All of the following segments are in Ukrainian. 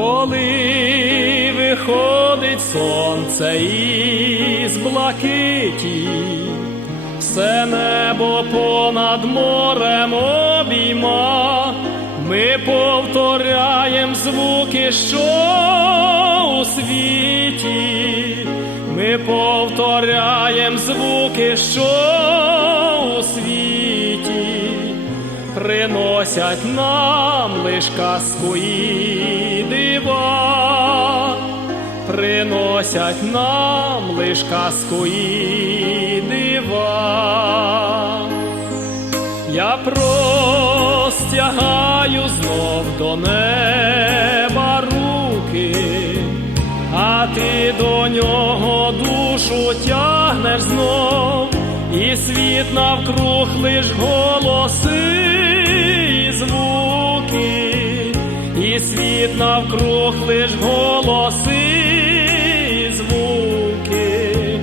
коли виходить сонце із блакиті, все небо понад морем обійма, ми повторяєм звуки, що у світі, ми повторяєм звуки, що приносять нам лиш казку і дива, приносять нам лиш казку і дива. Я простягаю знов до неба руки, а ти до нього душу тягнеш знов, і світ навкруг лиш голоси і світ навкруг лиш голоси і звуки,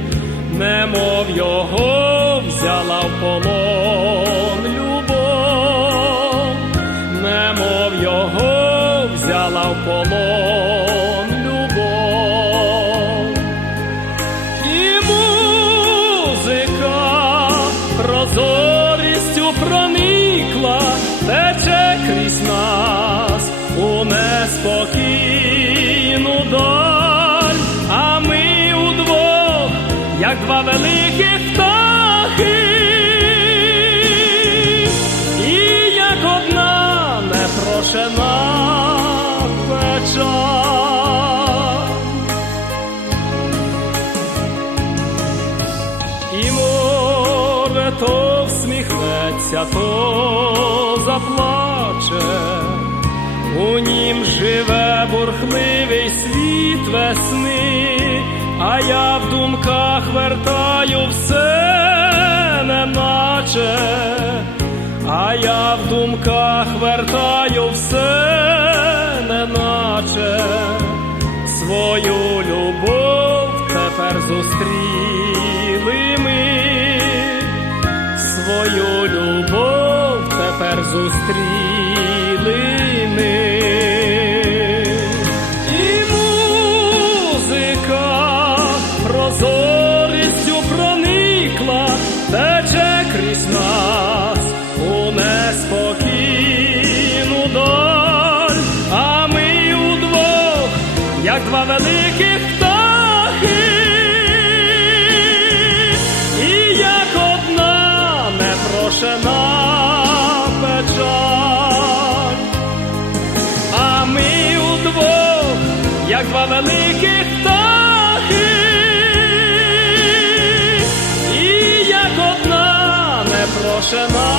немов його взяла в полон любов, немов його взяла в полон любов. І музика прозорістю проникла, тече крізь нас у неспокійну даль, а ми удвох, як два великих птахи, і як одна непрошена печаль. І море то всміхнеться, то заплаче, у нім живе бурхливий світ весни, а я в думках вертаю все, неначе, а я в думках вертаю все, неначе. Свою любов тепер зустріли ми, свою любов тепер зустріли як два великих птахи, і як одна непрошена печаль, а ми удвох, як два великих птахи, і як одна непрошена